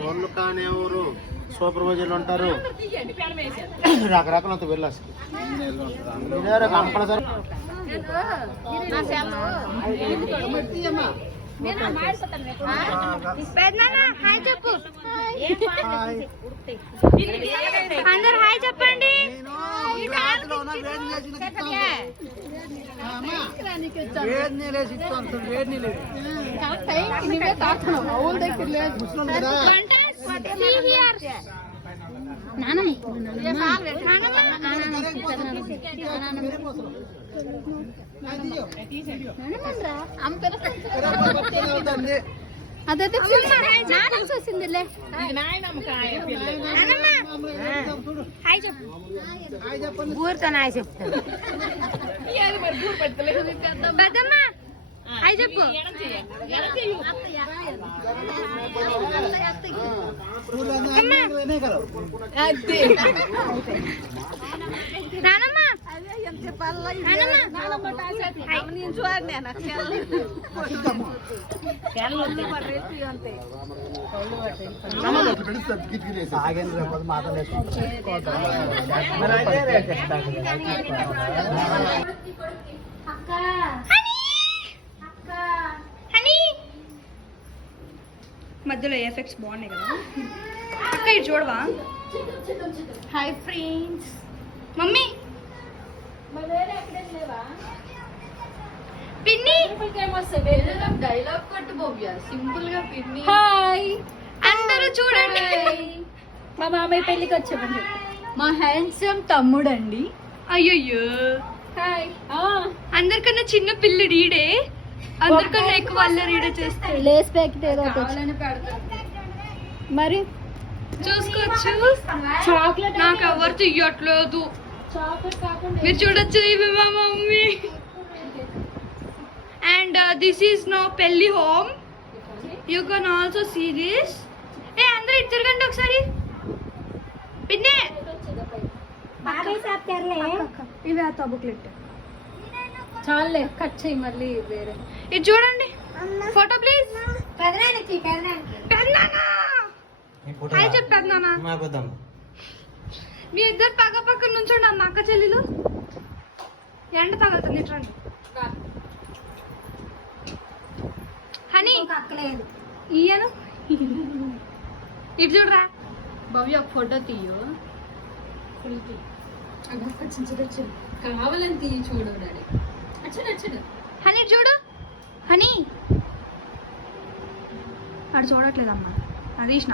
ఫోన్లు కానీ ఎవరు సూపర్వైజర్లు ఉంటారు, రకరకాల వెళ్ళాలి కంపల్సరీ. అందరు హాయ్ చెప్పండి. అదైతే వచ్చిందిలే. ఊరితో నాయ చెప్తాను. పెద్దమ్మ హాయ్ చెప్పు. నానమ్మ మధ్యలో ఎఫెక్ట్స్ బాగున్నాయి కదా అక్క, ఇది చూడవా. Hi friends. మమ్మీ పిన్ని డైలాగ్ కొట్టు భవ్య, సింపుల్ గా పిన్ని. హాయ్ అందరూ చూడండి. మా మామయ్య పెళ్ళికి వచ్చామండి. మా హ్యాండ్సమ్ తమ్ముడు అండి. అయ్యయ్యో హాయ్. అందరికన్నా చిన్న పిల్లడు ఈడే, అందరికన్నా ఎక్కువ అల్లరి ఈడే చేస్తాడు. లేస్ ప్యాకెట్ ఏదో కావాలని పెడతారు మరి. చూసుకోవచ్చు, చాక్లెట్ నాకు ఎవరు చెయ్యట్లేదు. మీరు చూడొచ్చు, ఇవి మా mummy. And this is no పెళ్లి home. You can also see this. ఏ అందరూ ఇటు తిరగండి ఒకసారి. పిన్నే ఇవి ఆ తబుక్లెట్ చాలే, కట్ చేయి మళ్ళీ వేరే. ఇది చూడండి, ఫోటో ప్లీజ్. హాయ్ చెప్పేద్దానా. మీ ఇద్దరు పక్క పక్కన నుంచోండి అమ్మ, అక్క చెల్లెలు. ఎండ తగులుతుంది. ఇట్రండి హనీ. ఇయ్యను ఇటు చూడరా. భవ్య ఫోటో తీయు, కావాలని తీయి. చూడు హనీ చూడు. హనీ అటు చూడట్లేదమ్మా, అది తీసిన.